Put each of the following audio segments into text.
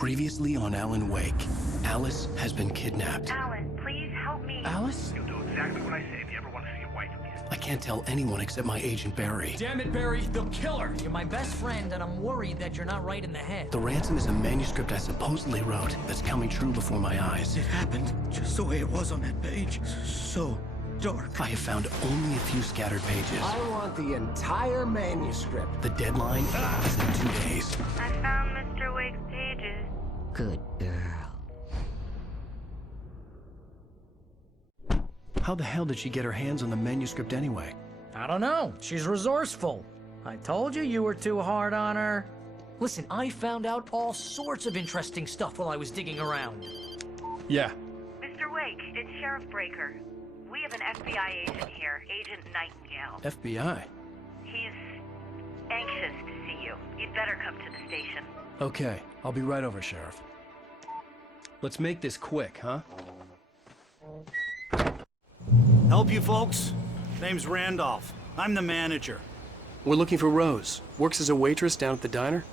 Previously on Alan Wake, Alice has been kidnapped. Alan, please help me. Alice? You'll do exactly what I say if you ever want to see your wife again. I can't tell anyone except my agent Barry. Damn it, Barry, they'll kill her! You're my best friend, and I'm worried that you're not right in the head. The ransom is a manuscript I supposedly wrote that's coming true before my eyes. It happened just the way it was on that page. So dark. I have found only a few scattered pages. I want the entire manuscript. The deadline is in 2 days. I found Mr. Wake's pages. Good girl. How the hell did she get her hands on the manuscript anyway? I don't know. She's resourceful. I told you you were too hard on her. Listen, I found out all sorts of interesting stuff while I was digging around. Yeah. Mr. Wake, it's Sheriff Breaker. We have an FBI agent here, Agent Nightingale. FBI? He's anxious to see you. You'd better come to the station. Okay, I'll be right over, Sheriff. Let's make this quick, huh? Help you folks? Name's Randolph. I'm the manager. We're looking for Rose. Works as a waitress down at the diner.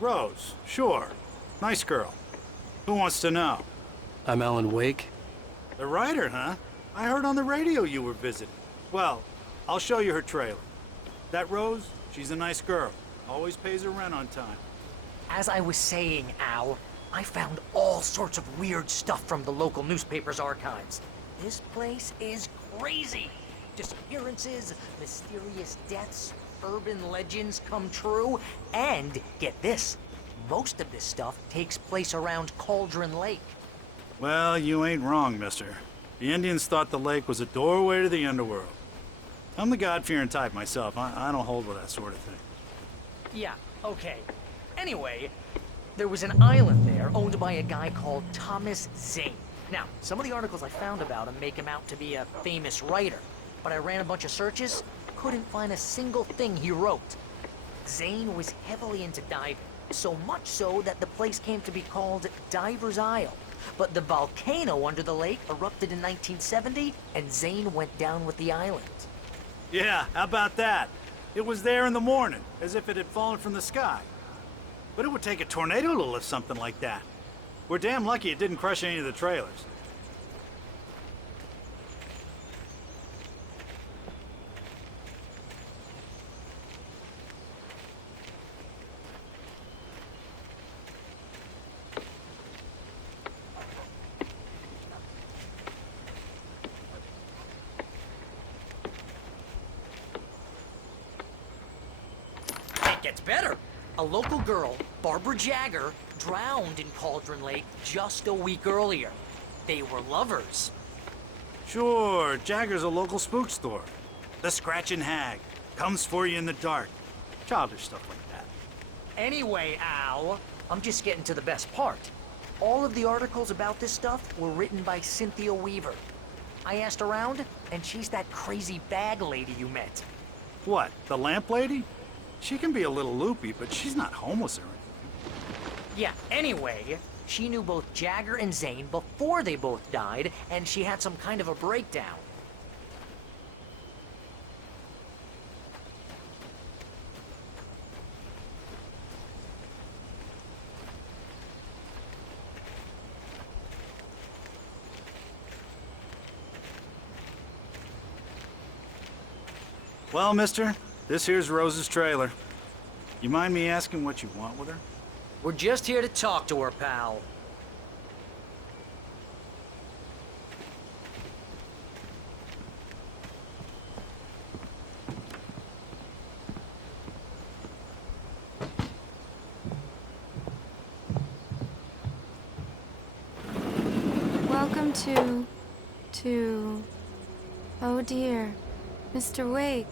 Rose, sure. Nice girl. Who wants to know? I'm Alan Wake. The writer, huh? I heard on the radio you were visiting. Well, I'll show you her trailer. That Rose, she's a nice girl. Always pays her rent on time. As I was saying, Al, I found all sorts of weird stuff from the local newspaper's archives. This place is crazy. Disappearances, mysterious deaths, urban legends come true, and get this, most of this stuff takes place around Cauldron Lake. Well, you ain't wrong, mister. The Indians thought the lake was a doorway to the underworld. I'm the God-fearing type myself. I don't hold with that sort of thing. Yeah, okay. Anyway, there was an island there owned by a guy called Thomas Zane. Now, some of the articles I found about him make him out to be a famous writer, but I ran a bunch of searches, couldn't find a single thing he wrote. Zane was heavily into diving, so much so that the place came to be called Diver's Isle. But the volcano under the lake erupted in 1970, and Zane went down with the island. Yeah, how about that? It was there in the morning, as if it had fallen from the sky. But it would take a tornado to lift something like that. We're damn lucky it didn't crush any of the trailers. It gets better. A local girl, Barbara Jagger, drowned in Cauldron Lake just a week earlier. They were lovers. Sure, Jagger's a local spook store. The Scratching Hag. Comes for you in the dark. Childish stuff like that. Anyway, Al, I'm just getting to the best part. All of the articles about this stuff were written by Cynthia Weaver. I asked around, and she's that crazy bag lady you met. What, the lamp lady? She can be a little loopy, but she's not homeless or anything. Yeah, anyway, she knew both Jagger and Zane before they both died, and she had some kind of a breakdown. Well, mister, this here's Rose's trailer. You mind me asking what you want with her? We're just here to talk to her, pal. Welcome to... Oh dear, Mr. Wake.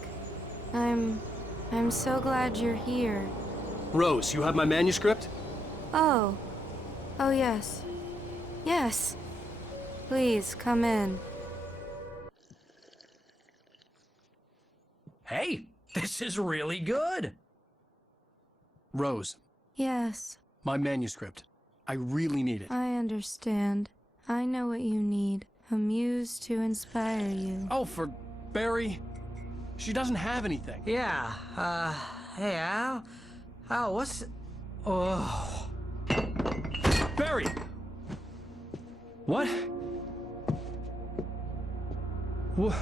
I'm so glad you're here. Rose, you have my manuscript? Oh. Oh, yes. Yes. Please, come in. Hey, this is really good. Rose, Yes, my manuscript. I really need it. I understand. I know what you need. A muse to inspire you. Oh, for Barry. She doesn't have anything. Yeah, hey, Al. Al, what's... Oh... Barry! What? What?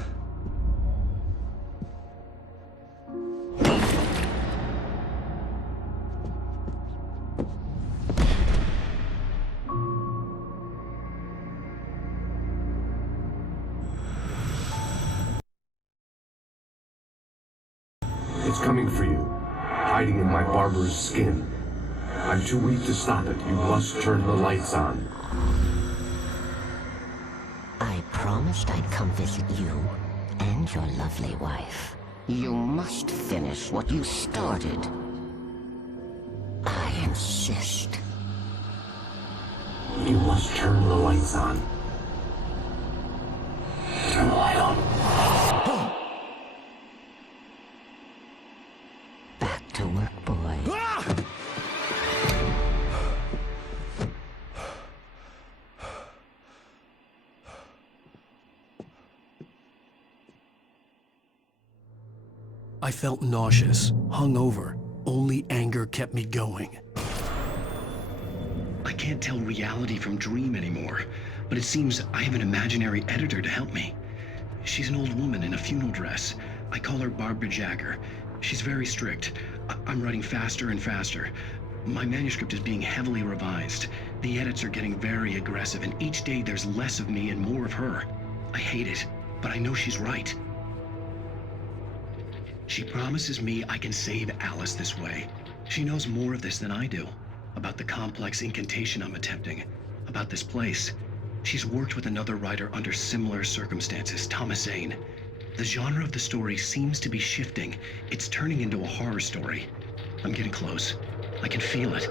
It's coming for you, hiding in my barber's skin. I'm too weak to stop it. You must turn the lights on. I promised I'd come visit you and your lovely wife. You must finish what you started. I insist. You must turn the lights on. Turn the light on. Back to work, boy. I felt nauseous, hungover. Only anger kept me going. I can't tell reality from dream anymore, but it seems I have an imaginary editor to help me. She's an old woman in a funeral dress. I call her Barbara Jagger. She's very strict. I'm writing faster and faster. My manuscript is being heavily revised. The edits are getting very aggressive, and each day there's less of me and more of her. I hate it, but I know she's right. She promises me I can save Alice this way. She knows more of this than I do. About the complex incantation I'm attempting. About this place. She's worked with another writer under similar circumstances, Thomas Zane. The genre of the story seems to be shifting. It's turning into a horror story. I'm getting close. I can feel it.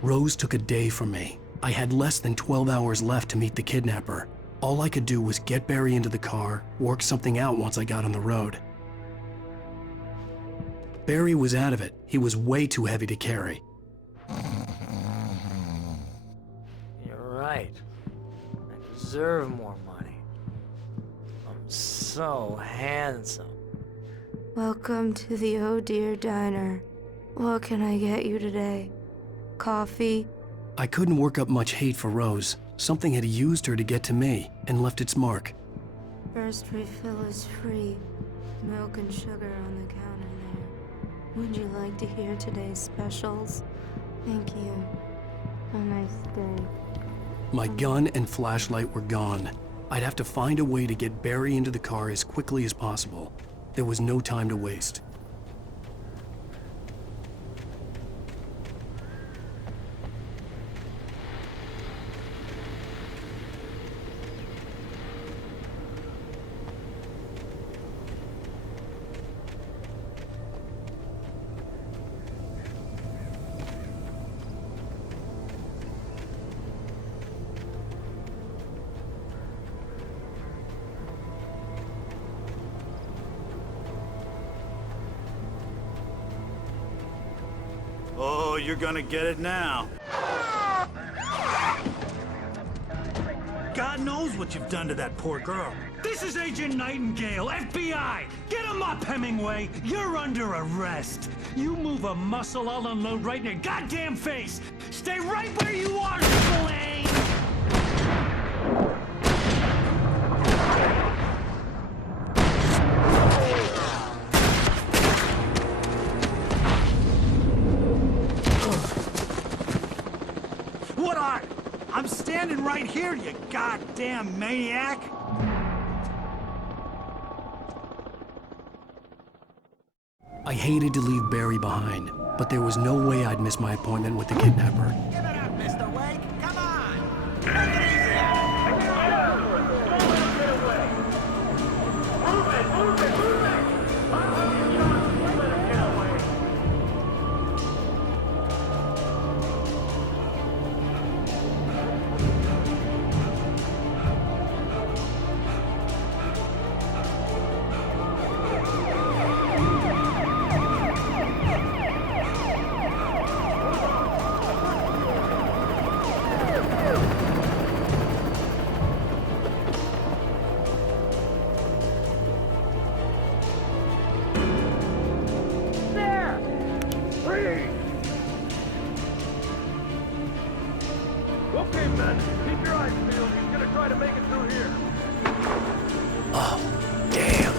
Rose took a day from me. I had less than 12 hours left to meet the kidnapper. All I could do was get Barry into the car, work something out once I got on the road. Barry was out of it. He was way too heavy to carry. You're right. I deserve more money. I'm so handsome. Welcome to the Oh Dear Diner. What can I get you today? Coffee? I couldn't work up much hate for Rose. Something had used her to get to me and left its mark. First refill is free. Milk and sugar on the counter there. Would you like to hear today's specials? Thank you. Have a nice day. My gun and flashlight were gone. I'd have to find a way to get Barry into the car as quickly as possible. There was no time to waste. Oh, you're gonna get it now. God knows what you've done to that poor girl. This is Agent Nightingale, FBI! Get him up, Hemingway! You're under arrest! You move a muscle, I'll unload right in your goddamn face! Stay right where you are, Blaine! What are? I'm standing right here, you goddamn maniac! I hated to leave Barry behind, but there was no way I'd miss my appointment with the kidnapper. Give it up, Mr. Wake. Come on. Take it easy. Keep your eyes peeled. He's gonna try to make it through here. Oh, damn.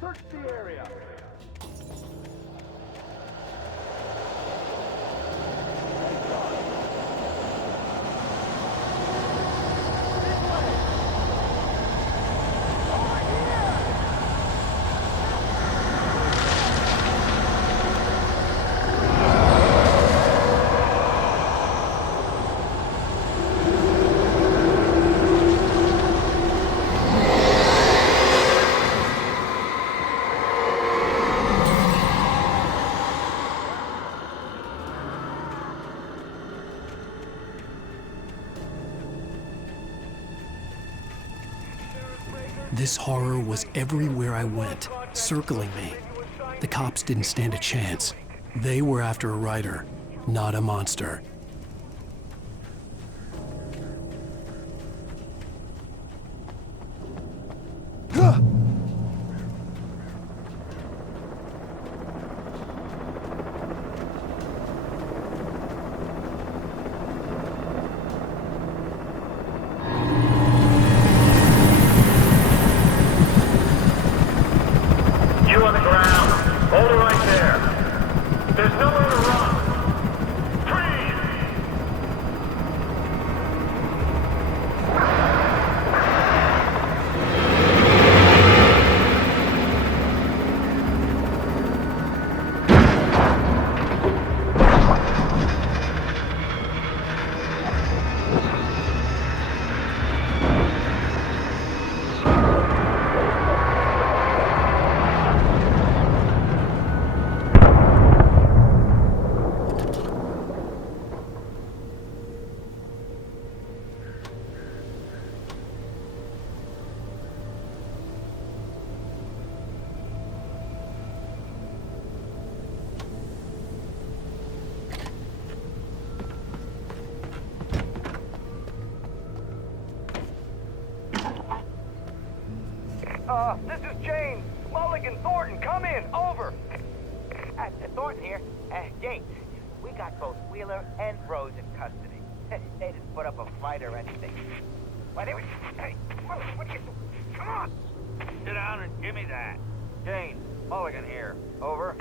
Search the area. This horror was everywhere I went, circling me. The cops didn't stand a chance. They were after a writer, not a monster. You on the ground. Hold it right there. There's nowhere to run. Freeze! This is James. Mulligan, Thornton, come in. Over. Thornton here. James, we got both Wheeler and Rose in custody. They didn't put up a fight or anything. Why, they were... Hey, Mulligan, what are you doing? Come on. Sit down and give me that. James, Mulligan here. Over.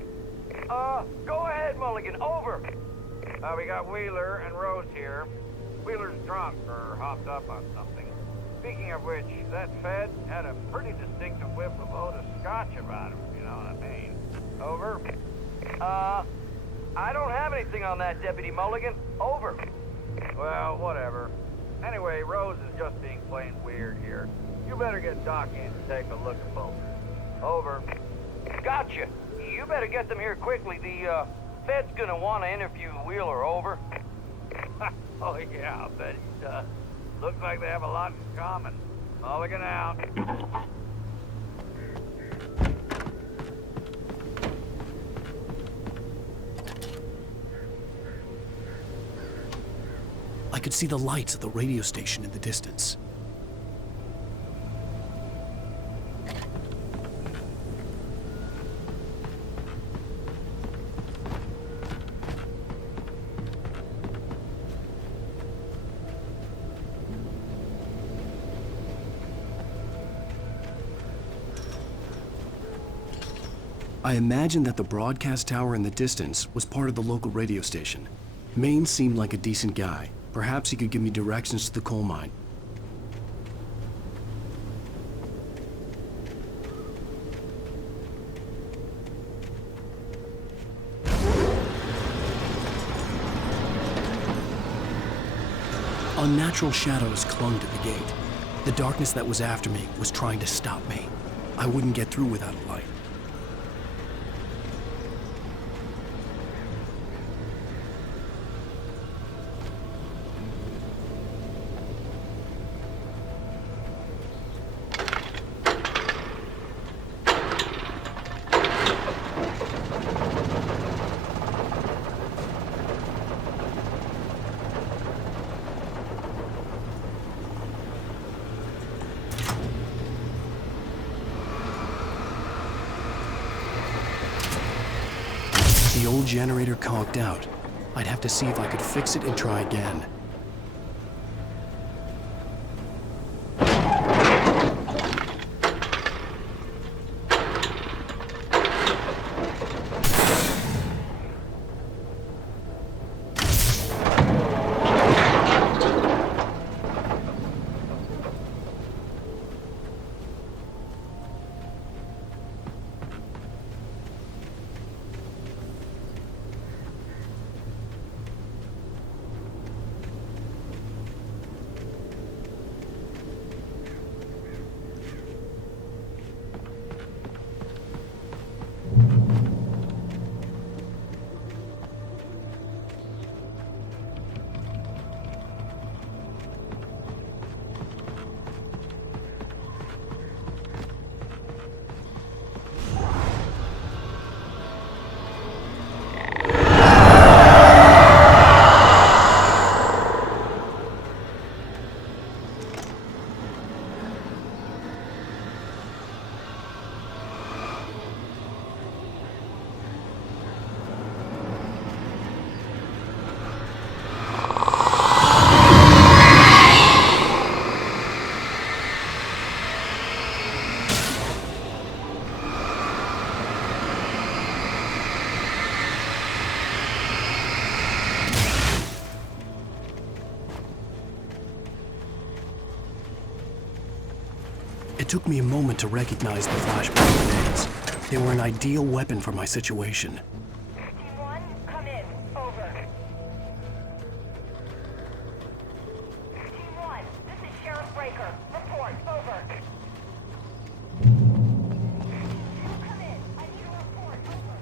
Go ahead, Mulligan. Over. We got Wheeler and Rose here. Wheeler's drunk or hopped up on something. Speaking of which, that Fed had a pretty distinctive whiff of Otis Scotch about him, you know what I mean. Over. I don't have anything on that, Deputy Mulligan. Over. Well, whatever. Anyway, Rose is just being plain weird here. You better get Doc in to take a look at both. Over. Gotcha. You better get them here quickly. The, Fed's gonna want to interview Wheeler. Over. Oh, yeah, I'll bet he does. Looks like they have a lot in common. Mulligan out. I could see the lights of the radio station in the distance. I imagined that the broadcast tower in the distance was part of the local radio station. Maine seemed like a decent guy. Perhaps he could give me directions to the coal mine. Unnatural shadows clung to the gate. The darkness that was after me was trying to stop me. I wouldn't get through without a light. The old generator conked out. I'd have to see if I could fix it and try again. It took me a moment to recognize the flashbang grenades. They were an ideal weapon for my situation. Team 1, come in. Over. Team 1, this is Sheriff Breaker. Report. Over. Team 2, come in. I need a report. Over.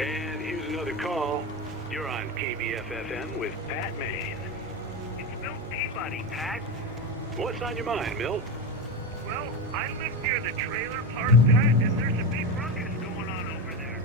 And here's another call. You're on KBF-FM with Pat Maine. It's Milt Peabody, Pat. What's on your mind, Milt? Well, I live near the trailer park, Pat, and there's a big ruckus going on over there.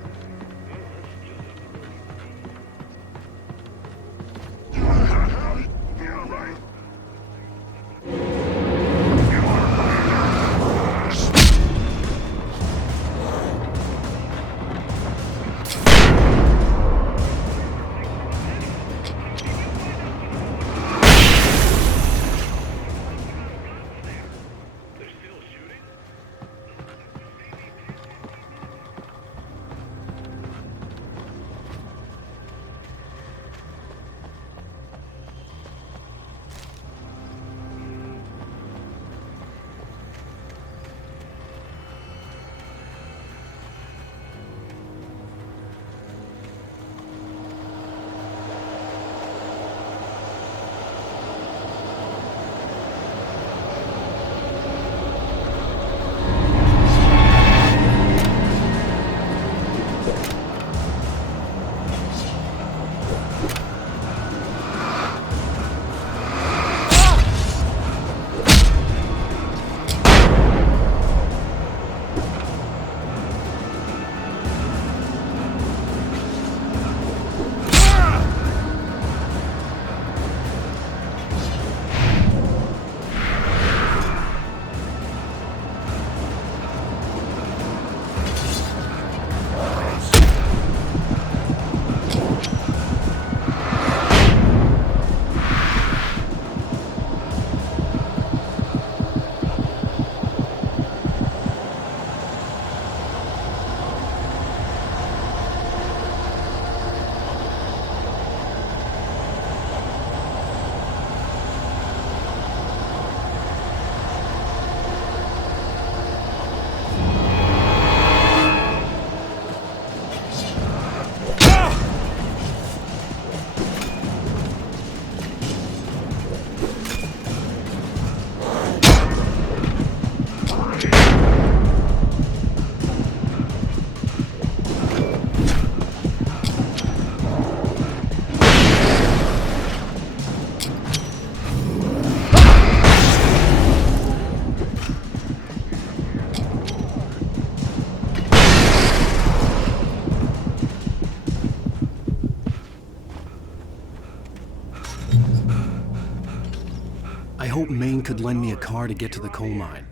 hoped Maine could lend me a car to get to the coal mine.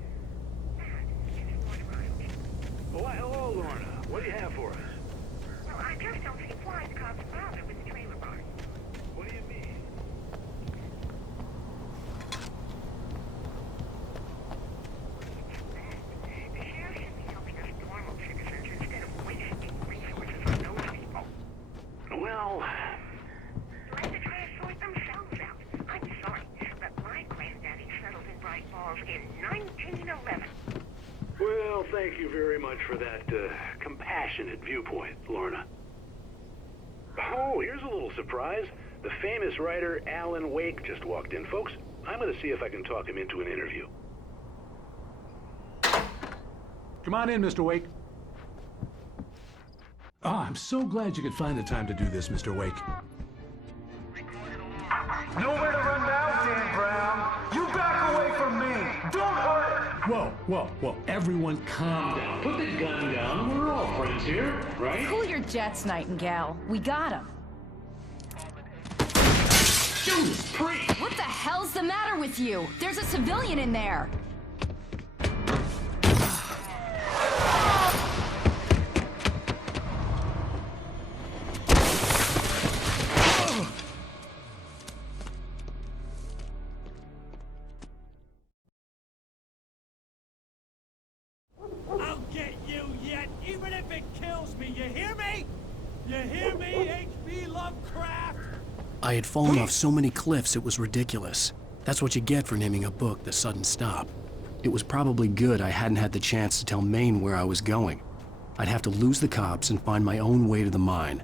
Well, hello, Lorna. What do you have for us? Well, I just don't see why the cops bother with the trailer park. What do you mean? The sheriff should be helping us normal citizens instead of wasting resources on those people. Well, Let the trash sort themselves out. I'm sorry, but my granddaddy settled in Bright Falls in 1911. well, thank you very much for that compassionate viewpoint, Lorna. Oh, here's a little surprise. The famous writer Alan Wake just walked in. Folks, I'm going to see if I can talk him into an interview. Come on in, Mr. Wake. Oh, I'm so glad you could find the time to do this, Mr. Wake. Nowhere to run now, Dan Brown. You back away from me. Don't hurt her. Whoa. Everyone calm down. Put the gun down. We're all friends here, right? Cool your jets, Nightingale. We got him. Judas Priest! What the hell's the matter with you? There's a civilian in there. I'll get you yet, even if it kills me. You hear me? You hear me, H.P. Lovecraft? I had fallen off so many cliffs it was ridiculous. That's what you get for naming a book The Sudden Stop. It was probably good I hadn't had the chance to tell Maine where I was going. I'd have to lose the cops and find my own way to the mine.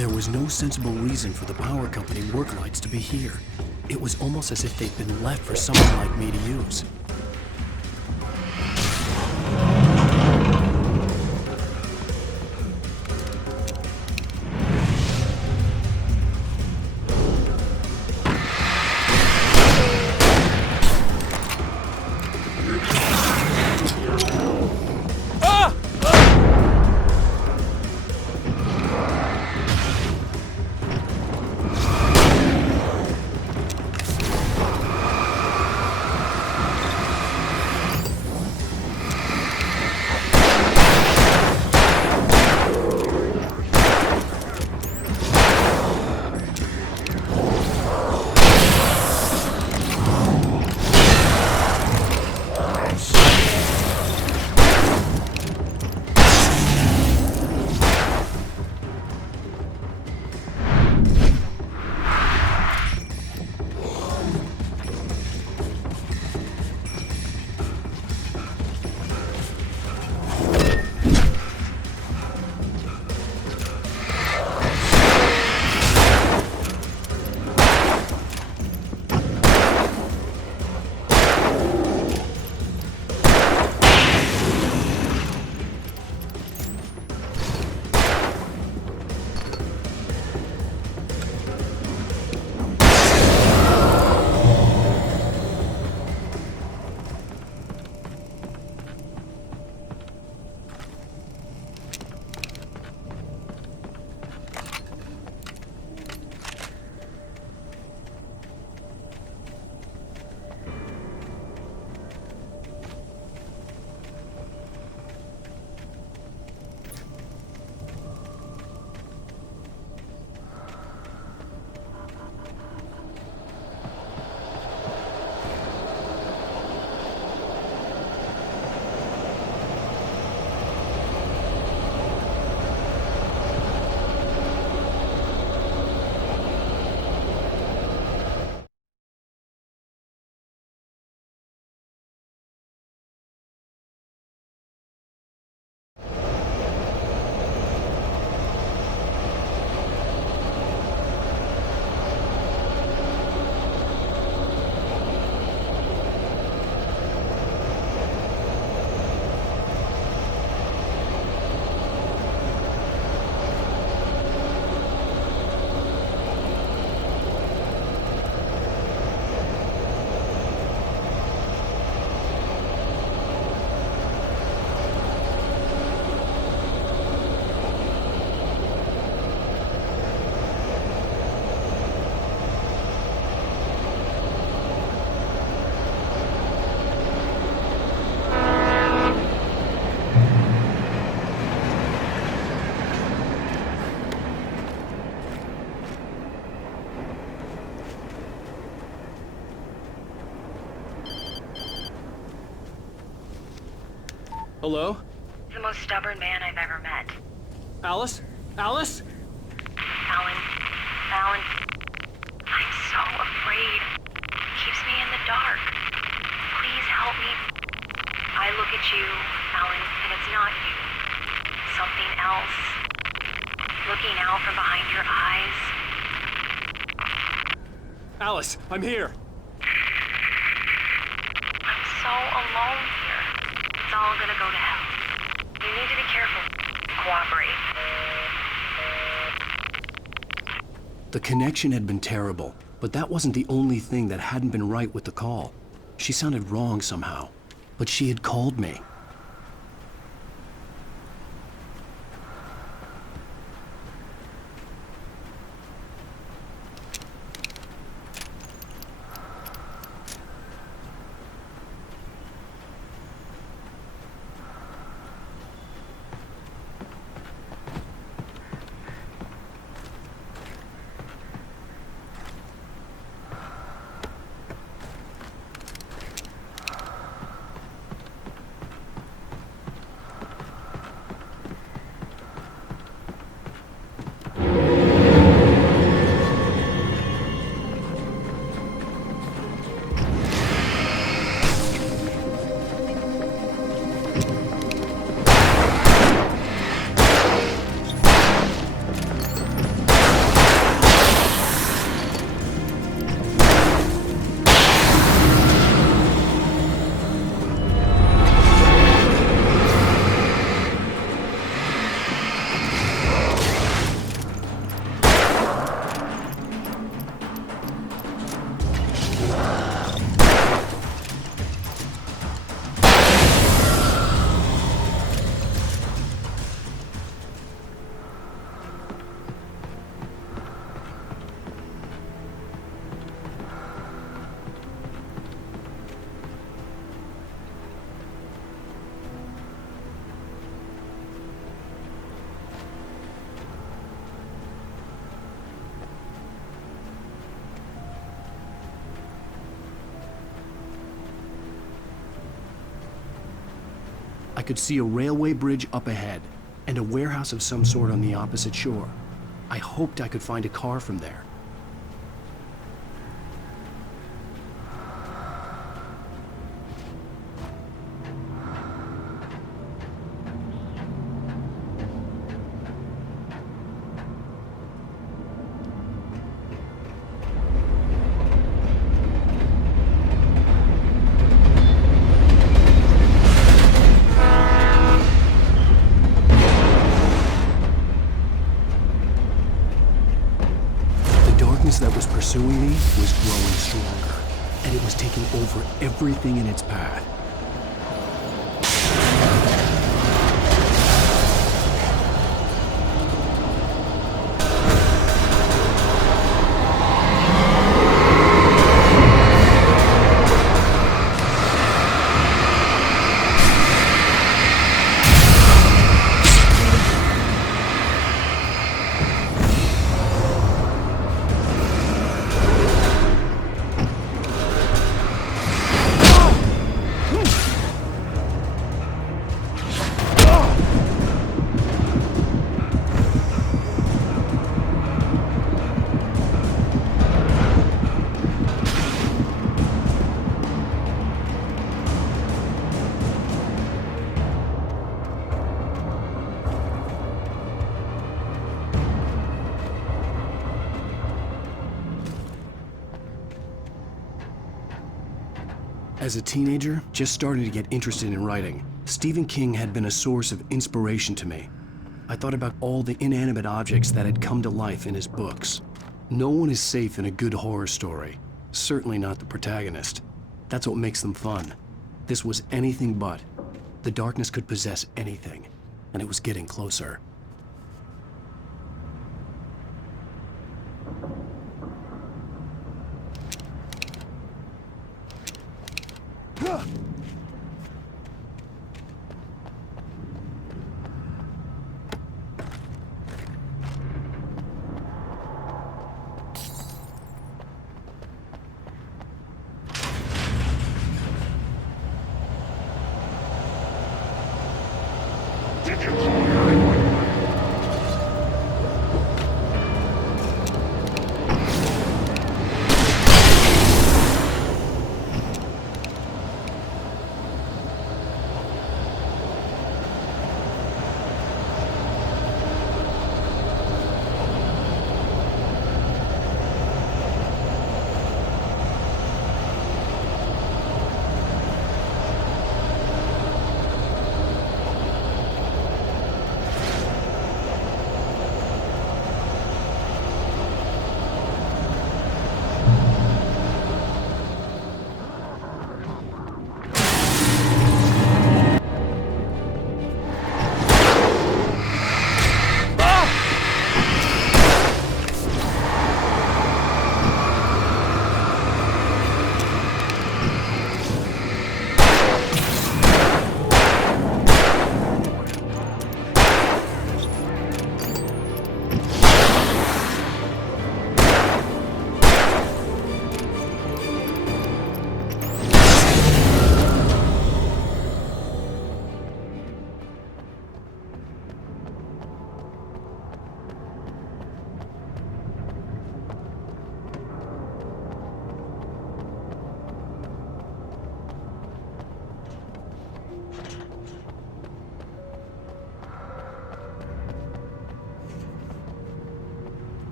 There was no sensible reason for the power company work lights to be here. It was almost as if they'd been left for someone like me to use. Hello? The most stubborn man I've ever met. Alice? Alice? Alan. Alan. I'm so afraid. It keeps me in the dark. Please help me. I look at you, Alan, and it's not you. Something else. Looking out from behind your eyes. Alice, I'm here. I'm so alone here. It's all gonna go to hell. You need to be careful. Cooperate. The connection had been terrible, but that wasn't the only thing that hadn't been right with the call. She sounded wrong somehow, but she had called me. I could see a railway bridge up ahead, and a warehouse of some sort on the opposite shore. I hoped I could find a car from there. That was pursuing me was growing stronger, and it was taking over everything in its path. As a teenager, just starting to get interested in writing, Stephen King had been a source of inspiration to me. I thought about all the inanimate objects that had come to life in his books. No one is safe in a good horror story, certainly not the protagonist. That's what makes them fun. This was anything but. The darkness could possess anything, and it was getting closer.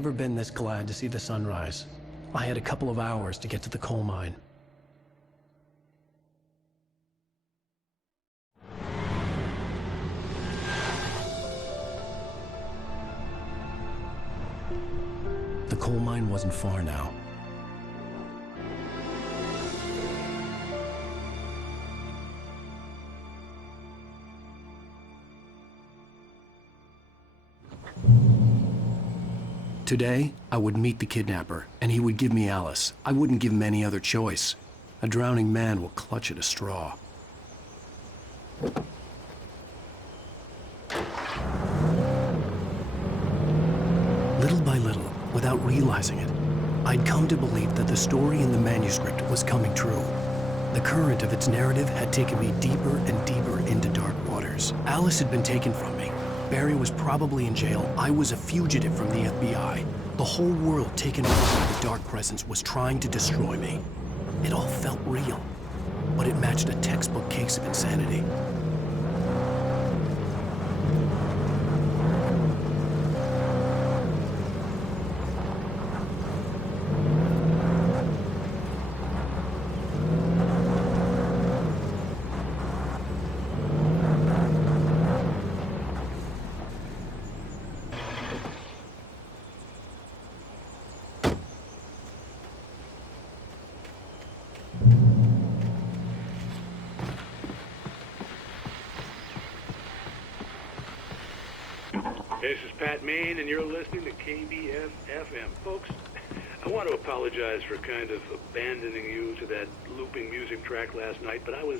never been this glad to see the sunrise. I had a couple of hours to get to the coal mine. The coal mine wasn't far now. Today, I would meet the kidnapper, and he would give me Alice. I wouldn't give him any other choice. A drowning man will clutch at a straw. Little by little, without realizing it, I'd come to believe that the story in the manuscript was coming true. The current of its narrative had taken me deeper and deeper into dark waters. Alice had been taken from me. Barry was probably in jail. I was a fugitive from the FBI. The whole world taken over by the Dark Presence was trying to destroy me. It all felt real, but it matched a textbook case of insanity. This is Pat Main, and you're listening to KBF-FM. Folks, I want to apologize for kind of abandoning you to that looping music track last night, but I was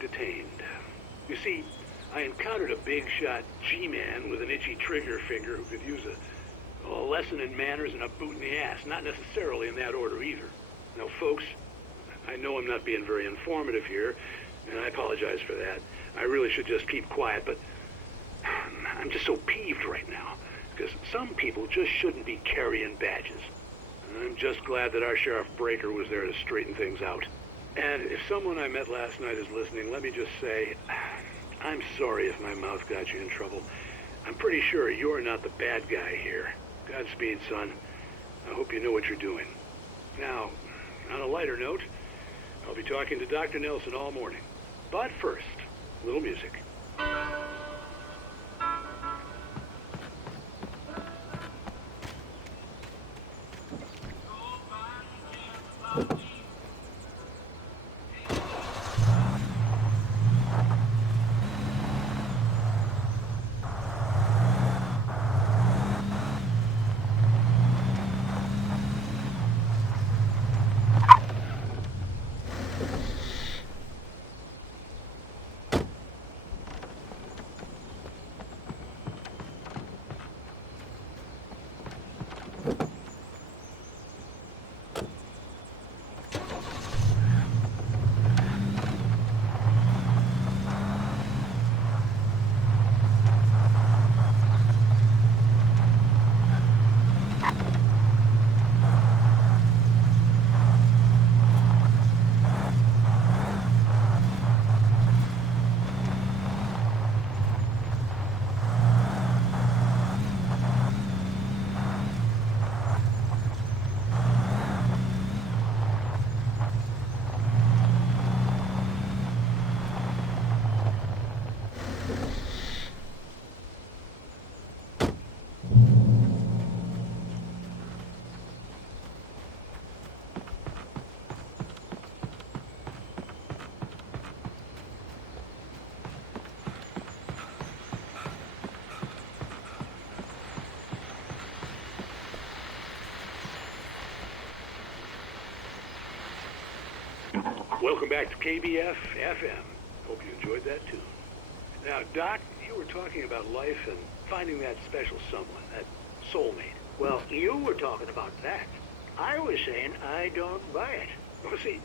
detained. You see, I encountered a big-shot G-man with an itchy trigger finger who could use a lesson in manners and a boot in the ass. Not necessarily in that order, either. Now, folks, I know I'm not being very informative here, and I apologize for that. I really should just keep quiet, but I'm just so peeved right now, because some people just shouldn't be carrying badges. I'm just glad that our Sheriff Breaker was there to straighten things out. And if someone I met last night is listening, let me just say, I'm sorry if my mouth got you in trouble. I'm pretty sure you're not the bad guy here. Godspeed, son. I hope you know what you're doing. Now, on a lighter note, I'll be talking to Dr. Nelson all morning. But first, a little music. Welcome back to KBF-FM. Hope you enjoyed that too. Now, Doc, you were talking about life and finding that special someone, that soulmate. Well, you were talking about that. I was saying I don't buy it. Well, see,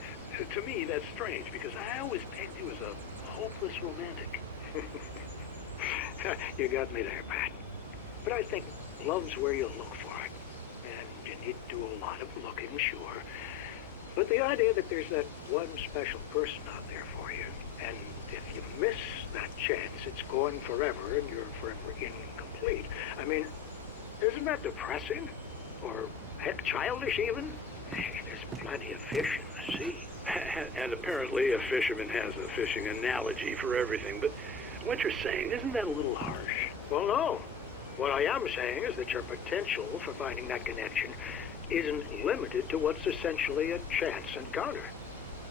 to me, that's strange, because I always pegged you as a hopeless romantic. You got me there, Pat. But I think love's where you look for it. And you need to do a lot of looking, sure. But the idea that there's that one special person out there for you, and if you miss that chance, it's gone forever, and you're forever incomplete. I mean, isn't that depressing? Or heck, childish even. There's plenty of fish in the sea. And apparently a fisherman has a fishing analogy for everything, but what you're saying, isn't that a little harsh? Well, no. What I am saying is that your potential for finding that connection isn't limited to what's essentially a chance encounter.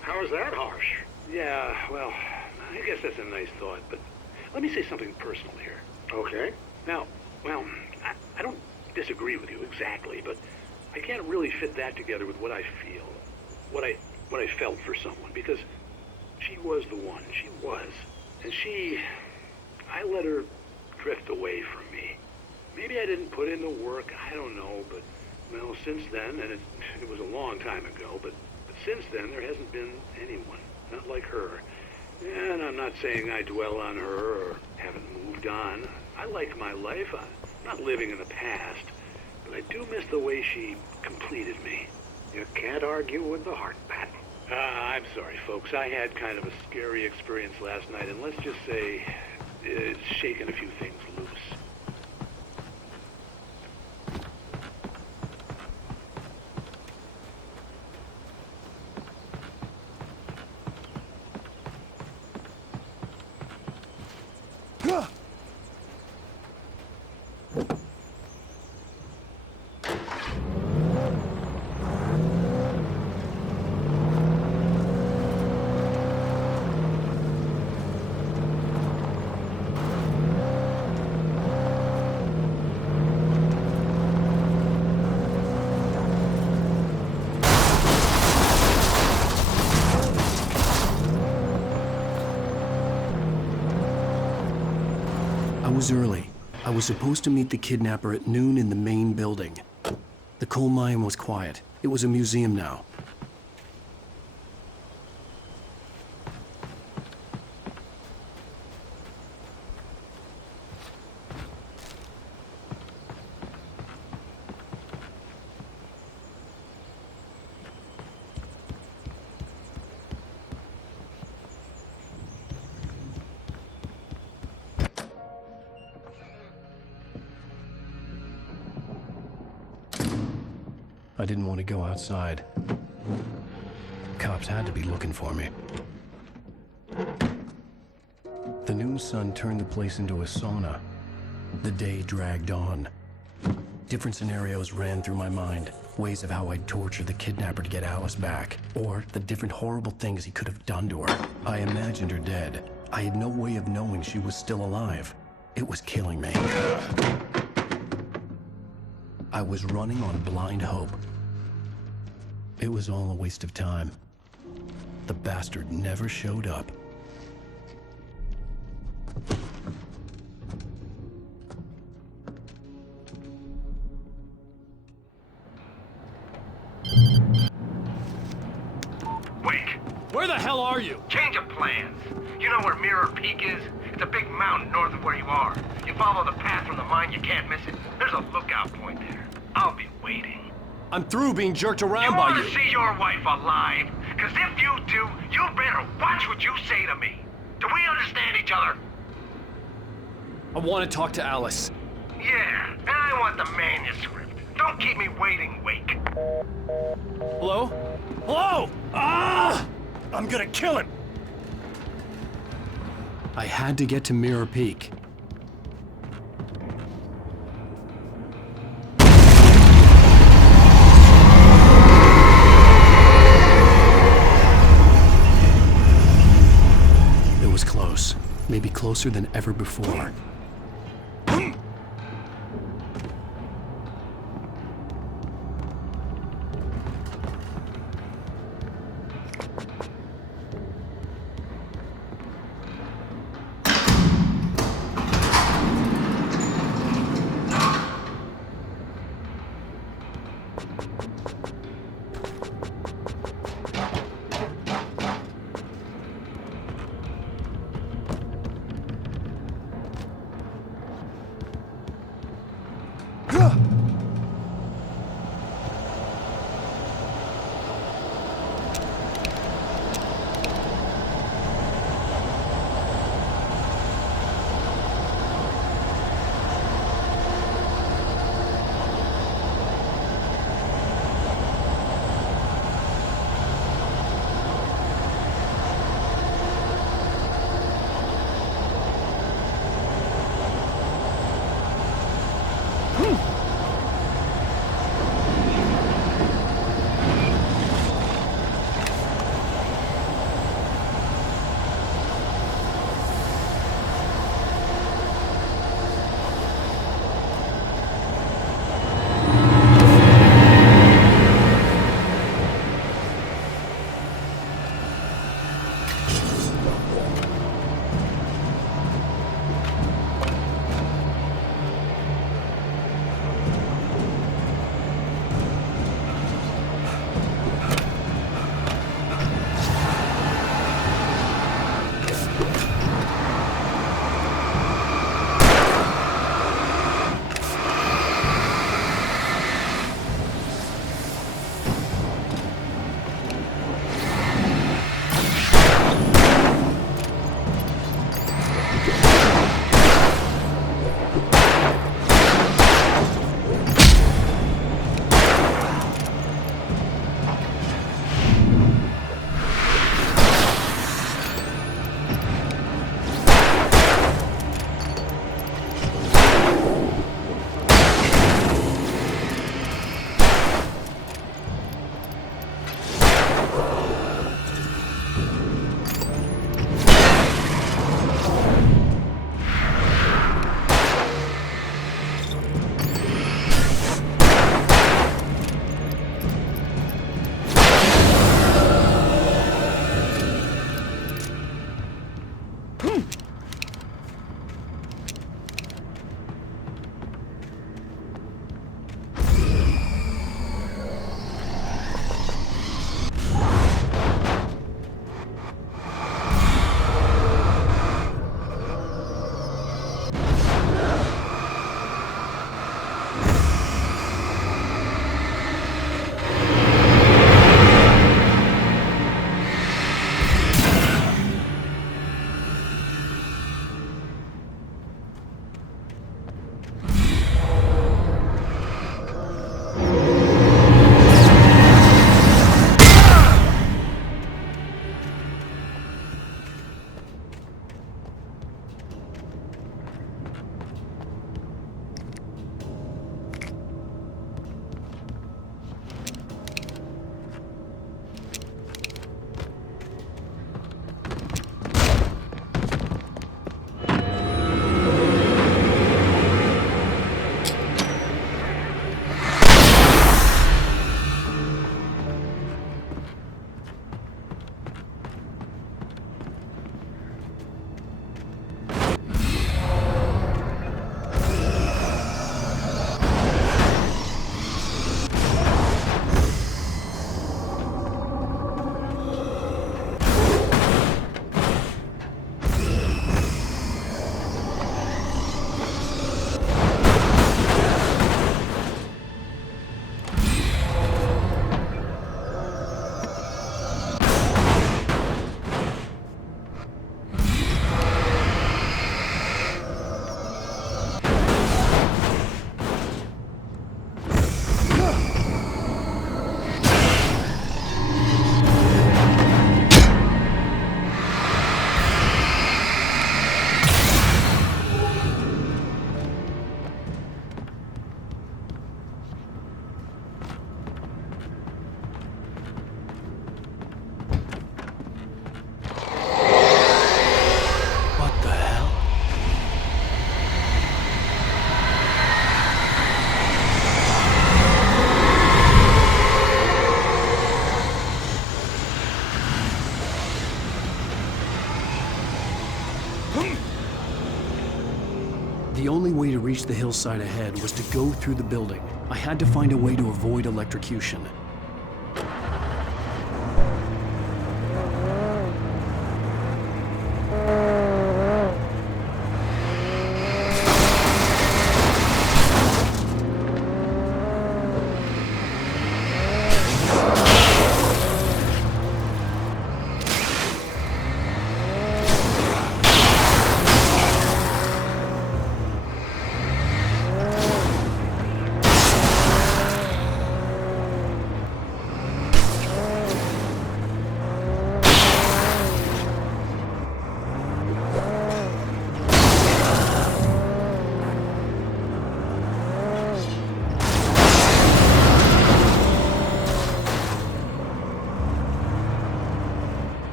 How is that harsh? Yeah, well, I guess that's a nice thought, but let me say something personal here. Okay. Now, well, I don't disagree with you exactly, but I can't really fit that together with what I feel, what I felt for someone, because she was the one. She was. And I let her drift away from me. Maybe I didn't put in the work, I don't know, but, well, since then, and it was a long time ago, but since then, there hasn't been anyone, not like her. And I'm not saying I dwell on her or haven't moved on. I like my life. I'm not living in the past, but I do miss the way she completed me. You can't argue with the heart, Pat. I'm sorry, folks. I had kind of a scary experience last night, and let's just say it's shaken a few things loose. I was early. I was supposed to meet the kidnapper at noon in the main building. The coal mine was quiet. It was a museum now. I didn't want to go outside. Cops had to be looking for me. The noon sun turned the place into a sauna. The day dragged on. Different scenarios ran through my mind. Ways of how I'd torture the kidnapper to get Alice back. Or the different horrible things he could have done to her. I imagined her dead. I had no way of knowing she was still alive. It was killing me. I was running on blind hope. It was all a waste of time. The bastard never showed up. Wake! Where the hell are you? Change of plans. You know where Mirror Peak is? It's a big mountain north of where you are. You follow the path from the mine, you can't miss it. There's a lookout point there. I'll be waiting. I'm through being jerked around by you. You want to see your wife alive? Because if you do, you better watch what you say to me. Do we understand each other? I want to talk to Alice. Yeah, and I want the manuscript. Don't keep me waiting, Wake. Hello? Hello! Ah! I'm gonna kill him! I had to get to Mirror Peak. It was close. Maybe closer than ever before. The only way to reach the hillside ahead was to go through the building. I had to find a way to avoid electrocution.